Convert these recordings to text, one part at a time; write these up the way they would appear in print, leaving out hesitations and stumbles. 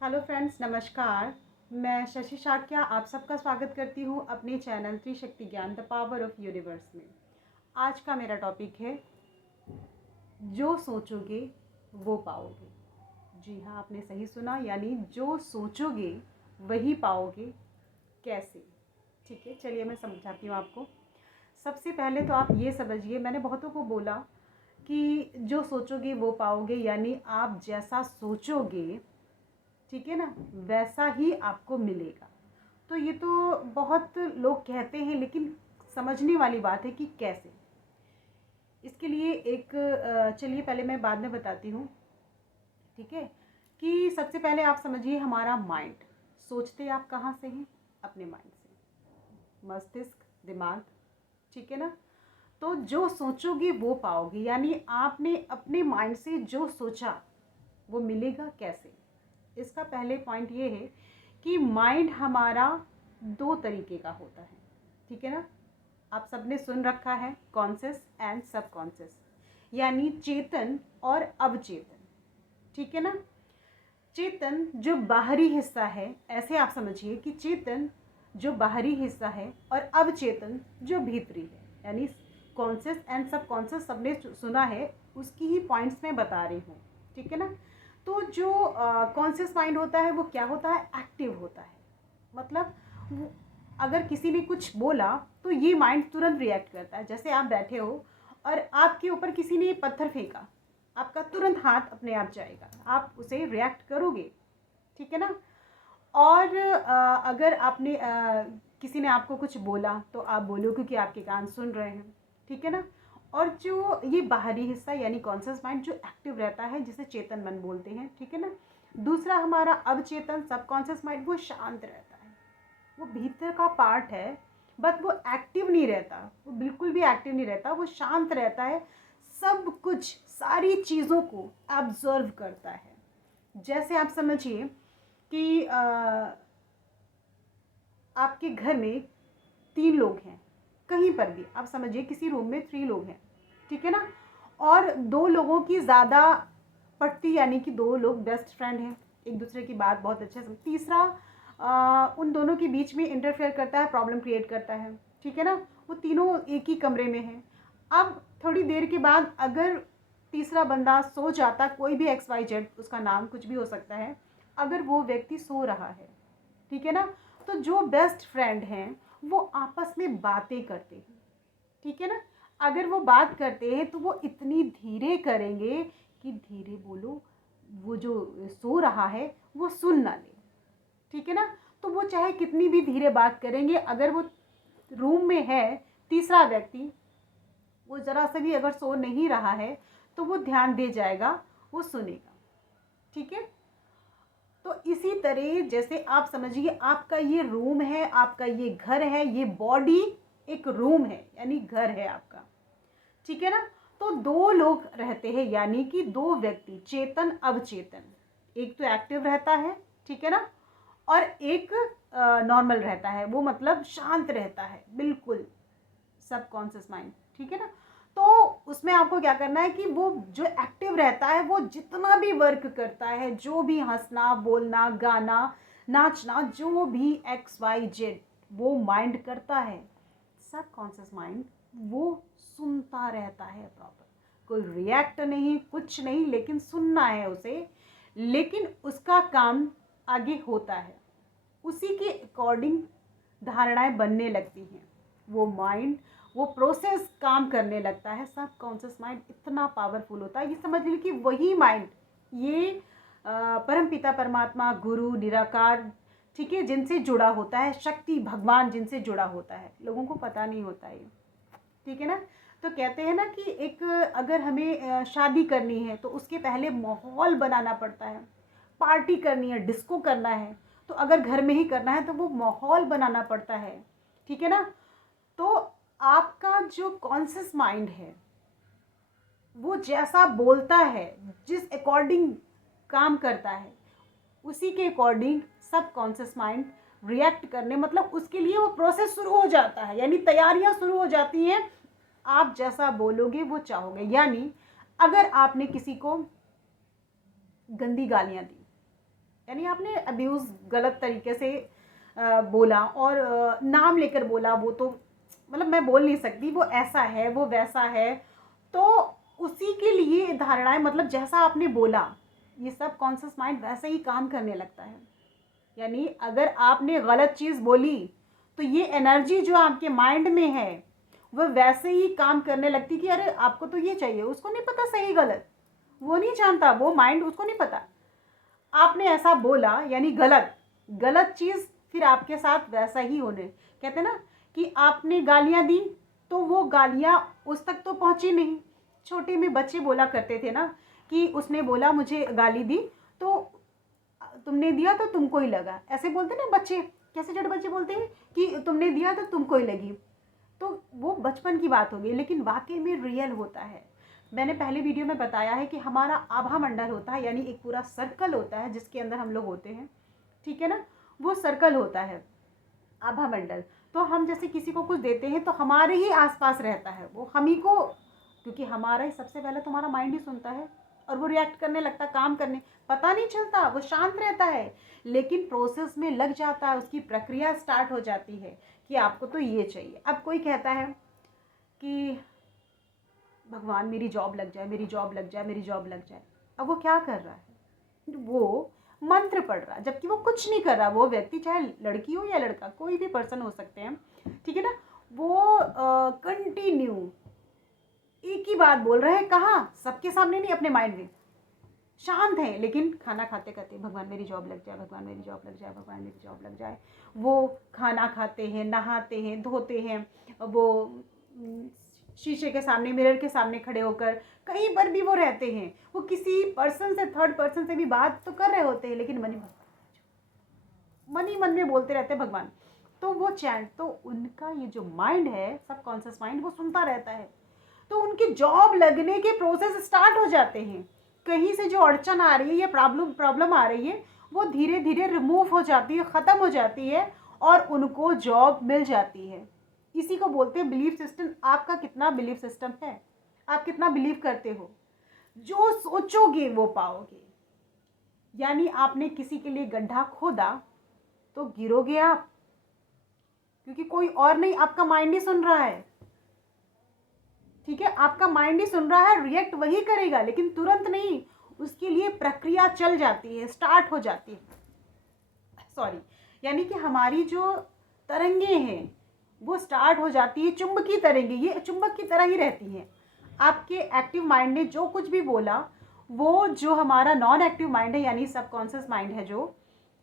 Hello friends, नमस्कार। मैं शशि शाक्या आप सबका स्वागत करती हूँ अपने चैनल त्रिशक्ति ज्ञान द पावर ऑफ यूनिवर्स में। आज का मेरा टॉपिक है जो सोचोगे वो पाओगे। जी हाँ, आपने सही सुना, यानी जो सोचोगे वही पाओगे। कैसे? ठीक है, चलिए मैं समझाती हूँ आपको। सबसे पहले तो आप ये समझिए, मैंने बहुतों को बोला कि जो सोचोगे वो पाओगे, यानी आप जैसा सोचोगे, ठीक है ना, वैसा ही आपको मिलेगा। तो ये तो बहुत लोग कहते हैं, लेकिन समझने वाली बात है कि कैसे। इसके लिए एक चलिए पहले मैं बाद में बताती हूँ। ठीक है, कि सबसे पहले आप समझिए हमारा माइंड। सोचते आप कहाँ से हैं? अपने माइंड से, मस्तिष्क, दिमाग। ठीक है ना। तो जो सोचोगे वो पाओगे, यानी आपने अपने माइंड से जो सोचा वो मिलेगा कैसे। इसका पहले पॉइंट ये है कि माइंड हमारा दो तरीके का होता है। ठीक है ना। आप सबने सुन रखा है कॉन्शियस एंड सबकॉन्शियस, यानी चेतन और अवचेतन। ठीक है ना। चेतन जो बाहरी हिस्सा है, ऐसे आप समझिए कि चेतन जो बाहरी हिस्सा है और अवचेतन जो भीतरी है, यानी कॉन्शियस एंड सबकॉन्शियस सबने सुना है, उसकी ही पॉइंट्स में बता रही हूँ। ठीक है ना। तो जो कॉन्शियस माइंड होता है वो क्या होता है? एक्टिव होता है। मतलब अगर किसी ने कुछ बोला तो ये माइंड तुरंत रिएक्ट करता है। जैसे आप बैठे हो और आपके ऊपर किसी ने पत्थर फेंका, आपका तुरंत हाथ अपने आप जाएगा, आप उसे रिएक्ट करोगे। ठीक है ना। और अगर आपने किसी ने आपको कुछ बोला तो आप बोलो, क्योंकि आपके कान सुन रहे हैं। ठीक है ना। और जो ये बाहरी हिस्सा यानी कॉन्शियस माइंड जो एक्टिव रहता है, जिसे चेतन मन बोलते हैं। ठीक है ना। दूसरा हमारा अवचेतन सबकॉन्शियस माइंड, वो शांत रहता है, वो भीतर का पार्ट है, बट वो एक्टिव नहीं रहता, वो बिल्कुल भी एक्टिव नहीं रहता, वो शांत रहता है, सब कुछ सारी चीज़ों को ऑब्जर्व करता है। जैसे आप समझिए कि आपके घर में 3 लोग हैं, कहीं पर भी आप समझिए किसी रूम में 3 लोग हैं। ठीक है ना। और 2 लोगों की ज़्यादा पड़ती, यानी कि 2 लोग बेस्ट फ्रेंड हैं, एक दूसरे की बात बहुत अच्छे से। तीसरा उन दोनों के बीच में इंटरफेयर करता है, प्रॉब्लम क्रिएट करता है। ठीक है ना। वो तीनों एक ही कमरे में हैं। अब थोड़ी देर के बाद अगर तीसरा बंदा सो जाता, कोई भी XYZ, उसका नाम कुछ भी हो सकता है, अगर वो व्यक्ति सो रहा है, ठीक है ना, तो जो बेस्ट फ्रेंड हैं वो आपस में बातें करते हैं। ठीक है ना। अगर वो बात करते हैं तो वो इतनी धीरे करेंगे कि धीरे बोलो, वो जो सो रहा है वो सुन ना ले। ठीक है ना। तो वो चाहे कितनी भी धीरे बात करेंगे, अगर वो रूम में है तीसरा व्यक्ति, वो ज़रा सा भी अगर सो नहीं रहा है तो वो ध्यान दे जाएगा, वो सुनेगा। ठीक है। तो इसी तरह जैसे आप समझिए आपका ये रूम है, आपका ये घर है, ये बॉडी एक रूम है, यानी घर है आपका। ठीक है ना। तो 2 लोग रहते हैं, यानी कि 2 व्यक्ति, चेतन अवचेतन। एक तो एक्टिव रहता है, ठीक है ना, और एक नॉर्मल रहता है, वो मतलब शांत रहता है बिल्कुल, सबकॉन्शियस माइंड। ठीक है ना। तो उसमें आपको क्या करना है कि वो जो एक्टिव रहता है वो जितना भी वर्क करता है, जो भी हंसना, बोलना, गाना, नाचना, जो भी XYZ वो माइंड करता है, सबकॉन्शियस माइंड वो सुनता रहता है प्रॉपर। कोई रिएक्ट नहीं, कुछ नहीं, लेकिन सुनना है उसे। लेकिन उसका काम आगे होता है, उसी के अकॉर्डिंग धारणाएं बनने लगती हैं। वो माइंड, वो प्रोसेस काम करने लगता है। सब कॉन्शियस माइंड इतना पावरफुल होता है, ये समझ लीजिए कि वही माइंड, ये परम पिता परमात्मा, गुरु, निराकार, ठीक है, जिनसे जुड़ा होता है, शक्ति, भगवान जिनसे जुड़ा होता है, लोगों को पता नहीं होता है। ठीक है ना। तो कहते हैं ना कि एक अगर हमें शादी करनी है तो उसके पहले माहौल बनाना पड़ता है, पार्टी करनी है, डिस्को करना है, तो अगर घर में ही करना है तो वो माहौल बनाना पड़ता है। ठीक है ना। तो आपका जो कॉन्शियस माइंड है वो जैसा बोलता है, जिस अकॉर्डिंग काम करता है, उसी के अकॉर्डिंग सब कॉन्शियस माइंड रिएक्ट करने, मतलब उसके लिए वो प्रोसेस शुरू हो जाता है, यानी तैयारियां शुरू हो जाती हैं। आप जैसा बोलोगे वो चाहोगे। यानी अगर आपने किसी को गंदी गालियां दी, यानी आपने अब्यूज़ गलत तरीके से बोला और नाम लेकर बोला, वो तो मतलब मैं बोल नहीं सकती, वो ऐसा है वो वैसा है, तो उसी के लिए धारणाएं, मतलब जैसा आपने बोला ये सब कॉन्शियस माइंड वैसे ही काम करने लगता है। यानी अगर आपने गलत चीज़ बोली तो ये एनर्जी जो आपके माइंड में है वह वैसे ही काम करने लगती कि अरे आपको तो ये चाहिए, उसको नहीं पता सही गलत, वो नहीं जानता, वो माइंड उसको नहीं पता, आपने ऐसा बोला यानी गलत, गलत चीज़ फिर आपके साथ वैसा ही होने। कहते हैं ना कि आपने गालियाँ दी तो वो गालियाँ उस तक तो पहुँची नहीं। छोटे में बच्चे बोला करते थे ना कि उसने बोला मुझे गाली दी तो तुमने दिया तो तुमको ही लगा, ऐसे बोलते ना बच्चे, कैसे जड़ बच्चे बोलते हैं कि तुमने दिया तो तुमको ही लगी। तो वो बचपन की बात होगी, लेकिन वाकई में रियल होता है। मैंने पहले वीडियो में बताया है कि हमारा आभा मंडल होता है, यानी एक पूरा सर्कल होता है जिसके अंदर हम लोग होते हैं, ठीक है ना, वो सर्कल होता है आभा मंडल। तो हम जैसे किसी को कुछ देते हैं तो हमारे ही आसपास रहता है वो, हम ही को, क्योंकि हमारा ही सबसे पहले तो हमारा माइंड ही सुनता है और वो रिएक्ट करने लगता है, काम करने, पता नहीं चलता, वो शांत रहता है लेकिन प्रोसेस में लग जाता है, उसकी प्रक्रिया स्टार्ट हो जाती है कि आपको तो ये चाहिए। अब कोई कहता है कि भगवान मेरी जॉब लग जाए, मेरी जॉब लग जाए, मेरी जॉब लग जाए। अब वो क्या कर रहा है, वो मंत्र पढ़ रहा है, जबकि वो कुछ नहीं कर रहा। वो व्यक्ति चाहे लड़की हो या लड़का, कोई भी पर्सन हो सकते हैं, ठीक है ना, वो कंटिन्यू एक ही बात बोल रहे हैं, कहाँ, सबके सामने नहीं, अपने माइंड में शांत है, लेकिन खाना खाते खाते भगवान मेरी जॉब लग जाए, भगवान मेरी जॉब लग जाए, भगवान मेरी जॉब लग जाए। वो खाना खाते हैं, नहाते हैं, धोते हैं, वो शीशे के सामने, मिरर के सामने खड़े होकर कहीं पर भी वो रहते हैं, वो किसी पर्सन से, थर्ड पर्सन से भी बात तो कर रहे होते हैं, लेकिन मन ही मन में बोलते रहते हैं भगवान। तो वो चैंट, तो उनका ये जो माइंड है, सब कॉन्शियस माइंड, वो सुनता रहता है। तो उनकी जॉब लगने के प्रोसेस स्टार्ट हो जाते हैं। कहीं से जो अड़चन आ रही है या प्रॉब्लम आ रही है वो धीरे धीरे रिमूव हो जाती है, ख़त्म हो जाती है और उनको जॉब मिल जाती है। इसी को बोलते हैं बिलीफ सिस्टम। आपका कितना बिलीफ सिस्टम है, आप कितना बिलीव करते हो, जो सोचोगे वो पाओगे। यानी आपने किसी के लिए गड्ढा खोदा तो गिरोगे आप, क्योंकि कोई और नहीं, आपका माइंड ही सुन रहा है, ठीक है, आपका माइंड ही सुन रहा है, रिएक्ट वही करेगा, लेकिन तुरंत नहीं, उसके लिए प्रक्रिया चल जाती है, स्टार्ट हो जाती है। सॉरी, यानी कि हमारी जो तरंगे हैं वो स्टार्ट हो जाती है, चुंबकीय तरंगे, ये चुंबक की तरह ही रहती हैं। आपके एक्टिव माइंड ने जो कुछ भी बोला, वो जो हमारा नॉन एक्टिव माइंड है यानी सबकॉन्शियस माइंड है जो,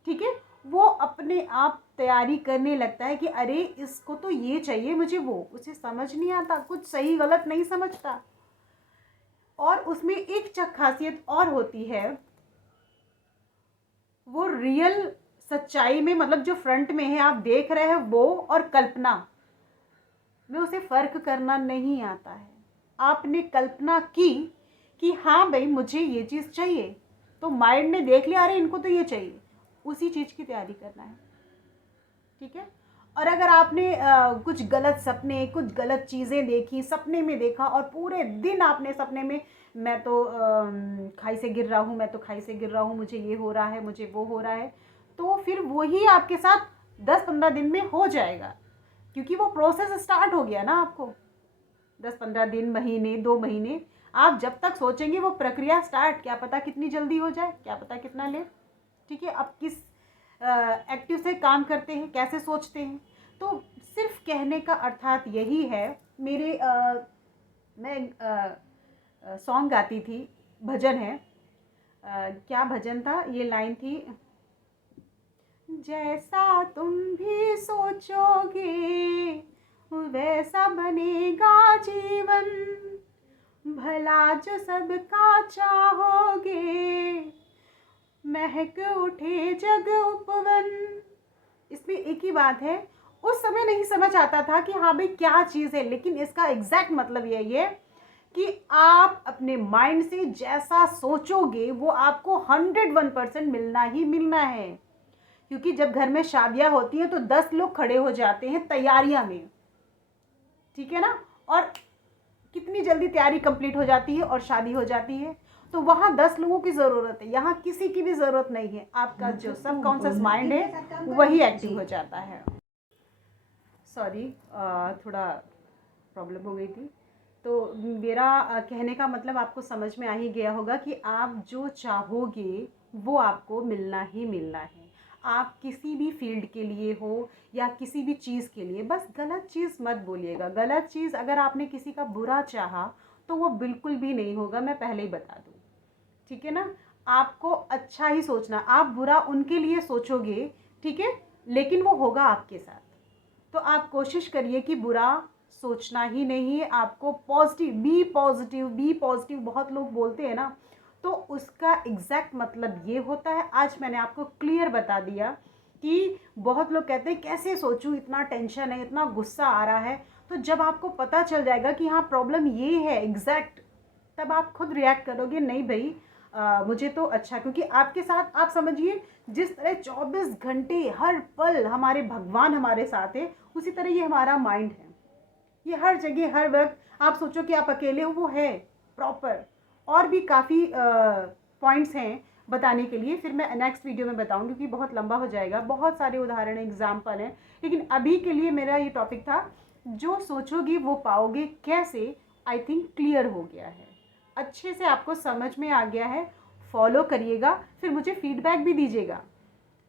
ठीक है, वो अपने आप तैयारी करने लगता है कि अरे इसको तो ये चाहिए मुझे, वो उसे समझ नहीं आता, कुछ सही गलत नहीं समझता। और उसमें एक खासियत और होती है, वो रियल सच्चाई में, मतलब जो फ्रंट में है आप देख रहे हैं वो, और कल्पना में उसे फ़र्क करना नहीं आता है। आपने कल्पना की कि हाँ भाई मुझे ये चीज़ चाहिए, तो माइंड ने देख लिया अरे इनको तो ये चाहिए, उसी चीज़ की तैयारी करना है, ठीक है। और अगर आपने कुछ गलत सपने, कुछ गलत चीज़ें देखी, सपने में देखा और पूरे दिन आपने सपने में मैं तो खाई से गिर रहा हूँ, मैं तो खाई से गिर रहा हूँ, मुझे ये हो रहा है, मुझे वो हो रहा है, तो फिर वही आपके साथ 10-15 दिन में हो जाएगा, क्योंकि वो प्रोसेस स्टार्ट हो गया ना। आपको 10-15 दिन, महीने, 2 महीने, आप जब तक सोचेंगे वो प्रक्रिया स्टार्ट, क्या पता कितनी जल्दी हो जाए, क्या पता कितना लेट, ठीक है। आप किस एक्टिव से काम करते हैं, कैसे सोचते हैं। तो सिर्फ कहने का अर्थात यही है। मेरे मैं सॉन्ग गाती थी, भजन है, क्या भजन था, ये लाइन थी, जैसा तुम भी सोचोगे वैसा बनेगा जीवन, भला जो सबका चाहोगे महक उठे जग उपवन। इसमें एक ही बात है, उस समय नहीं समझ आता था कि हाँ भाई क्या चीज़ है, लेकिन इसका एग्जैक्ट मतलब यही है कि आप अपने माइंड से जैसा सोचोगे वो आपको 101% मिलना ही मिलना है। क्योंकि जब घर में शादियां होती हैं तो 10 लोग खड़े हो जाते हैं तैयारियां में, ठीक है ना, और कितनी जल्दी तैयारी कंप्लीट हो जाती है और शादी हो जाती है। तो वहाँ 10 लोगों की ज़रूरत है, यहाँ किसी की भी ज़रूरत नहीं है। आपका जो सबकॉन्शियस माइंड है वही एक्टिव हो जाता है। सॉरी, थोड़ा प्रॉब्लम हो गई थी। तो मेरा कहने का मतलब आपको समझ में आ ही गया होगा कि आप जो चाहोगे वो आपको मिलना ही मिलना है। आप किसी भी फील्ड के लिए हो या किसी भी चीज़ के लिए, बस गलत चीज़ मत बोलिएगा। गलत चीज़ अगर आपने किसी का बुरा चाहा तो वो बिल्कुल भी नहीं होगा, मैं पहले ही बता दूँ, ठीक है ना। आपको अच्छा ही सोचना, आप बुरा उनके लिए सोचोगे, ठीक है, लेकिन वो होगा आपके साथ। तो आप कोशिश करिए कि बुरा सोचना ही नहीं है, आपको positive, B positive, B positive बहुत लोग बोलते हैं ना, तो उसका एग्जैक्ट मतलब ये होता है। आज मैंने आपको क्लियर बता दिया कि बहुत लोग कहते हैं कैसे सोचूं, इतना टेंशन है, इतना गुस्सा आ रहा है। तो जब आपको पता चल जाएगा कि हाँ प्रॉब्लम ये है एग्जैक्ट, तब आप खुद रिएक्ट करोगे, नहीं भाई मुझे तो अच्छा, क्योंकि आपके साथ आप समझिए जिस तरह 24 घंटे हर पल हमारे भगवान हमारे साथ है, उसी तरह ये हमारा माइंड है। ये हर जगह हर वक्त, आप सोचो कि आप अकेले हो, वो है प्रॉपर। और भी काफ़ी पॉइंट्स हैं बताने के लिए, फिर मैं नेक्स्ट वीडियो में बताऊंगी क्योंकि बहुत लंबा हो जाएगा, बहुत सारे उदाहरण एग्जाम्पल हैं। लेकिन अभी के लिए मेरा ये टॉपिक था, जो सोचोगी वो पाओगे कैसे, आई थिंक क्लियर हो गया है, अच्छे से आपको समझ में आ गया है। फॉलो करिएगा, फिर मुझे फीडबैक भी दीजिएगा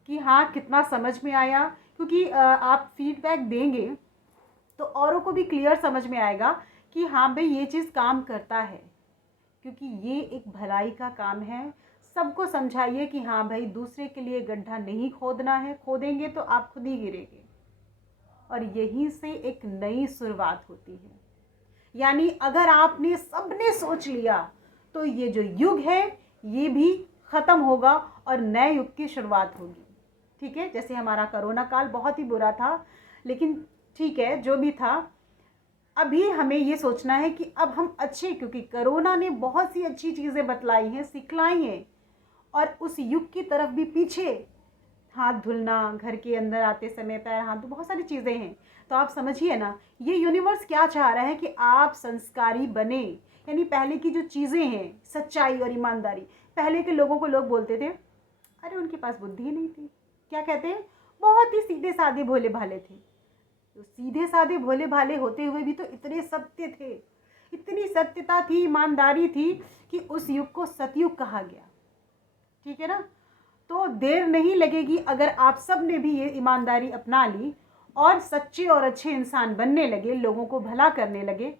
कि हाँ कितना समझ में आया, क्योंकि आप फीडबैक देंगे तो औरों को भी क्लियर समझ में आएगा कि हाँ भाई ये चीज़ काम करता है, क्योंकि ये एक भलाई का काम है। सबको समझाइए कि हाँ भाई दूसरे के लिए गड्ढा नहीं खोदना है, खोदेंगे तो आप खुद ही गिरेंगे, और यहीं से एक नई शुरुआत होती है। यानी अगर आपने सबने सोच लिया तो ये जो युग है ये भी ख़त्म होगा और नए युग की शुरुआत होगी, ठीक है। जैसे हमारा कोरोना काल बहुत ही बुरा था, लेकिन ठीक है जो भी था, अभी हमें ये सोचना है कि अब हम अच्छे, क्योंकि कोरोना ने बहुत सी अच्छी चीज़ें बतलाई हैं, सिखलाई हैं, और उस युग की तरफ भी पीछे हाथ धुलना, घर के अंदर आते समय पैर हाथ, तो बहुत सारी चीज़ें हैं। तो आप समझिए ना, ये यूनिवर्स क्या चाह रहा है कि आप संस्कारी बने। यानी पहले की जो चीज़ें हैं, सच्चाई और ईमानदारी, पहले के लोगों को लोग बोलते थे अरे उनके पास बुद्धि नहीं थी, क्या कहते हैं, बहुत ही सीधे साधे भोले भाले थे। तो सीधे साधे भोले भाले होते हुए भी तो इतने सत्य थे, इतनी सत्यता थी, ईमानदारी थी कि उस युग को सतयुग कहा गया, ठीक है ना। तो देर नहीं लगेगी अगर आप सब ने भी ये ईमानदारी अपना ली और सच्चे और अच्छे इंसान बनने लगे, लोगों को भला करने लगे।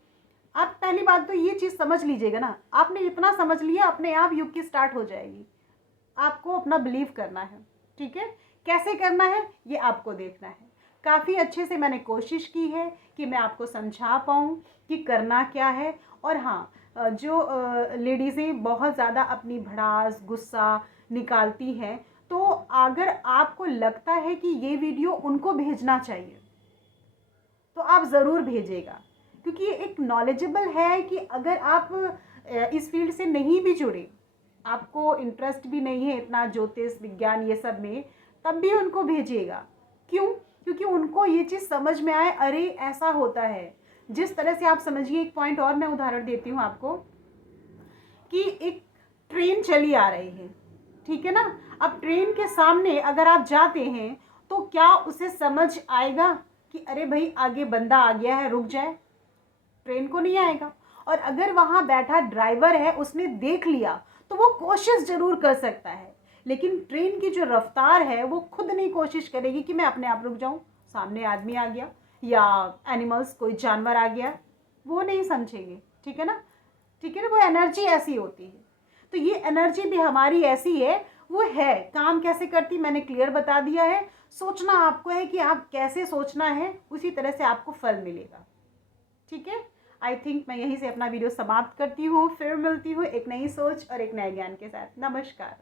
आप पहली बात तो ये चीज़ समझ लीजिएगा ना, आपने इतना समझ लिया, अपने आप युग की स्टार्ट हो जाएगी। आपको अपना बिलीव करना है, ठीक है, कैसे करना है ये आपको देखना है। काफ़ी अच्छे से मैंने कोशिश की है कि मैं आपको समझा पाऊँ कि करना क्या है। और हाँ, जो लेडीज़ें बहुत ज़्यादा अपनी भड़ास गुस्सा निकालती हैं, तो अगर आपको लगता है कि ये वीडियो उनको भेजना चाहिए तो आप ज़रूर भेजिएगा, क्योंकि ये एक नॉलेजेबल है कि अगर आप इस फील्ड से नहीं भी जुड़े, आपको इंटरेस्ट भी नहीं है इतना ज्योतिष विज्ञान ये सब में, तब भी उनको भेजिएगा। क्यों? क्योंकि उनको ये चीज़ समझ में आए, अरे ऐसा होता है। जिस तरह से आप समझिए, एक पॉइंट और मैं उदाहरण देती हूँ आपको, कि एक ट्रेन चली आ रही है, ठीक है ना। अब ट्रेन के सामने अगर आप जाते हैं तो क्या उसे समझ आएगा कि अरे भाई आगे बंदा आ गया है, रुक जाए? ट्रेन को नहीं आएगा। और अगर वहाँ बैठा ड्राइवर है, उसने देख लिया तो वो कोशिश ज़रूर कर सकता है, लेकिन ट्रेन की जो रफ्तार है वो खुद नहीं कोशिश करेगी कि मैं अपने आप रुक जाऊँ, सामने आदमी आ गया या एनिमल्स कोई जानवर आ गया, वो नहीं समझेंगे, ठीक है ना। ठीक है ना, वो एनर्जी ऐसी होती है। तो ये एनर्जी भी हमारी ऐसी है, वो है काम कैसे करती मैंने क्लियर बता दिया है। सोचना आपको है कि आप कैसे सोचना है, उसी तरह से आपको फल मिलेगा, ठीक है। आई थिंक मैं यहीं से अपना वीडियो समाप्त करती हूँ, फिर मिलती हूँ एक नई सोच और एक नए ज्ञान के साथ। नमस्कार।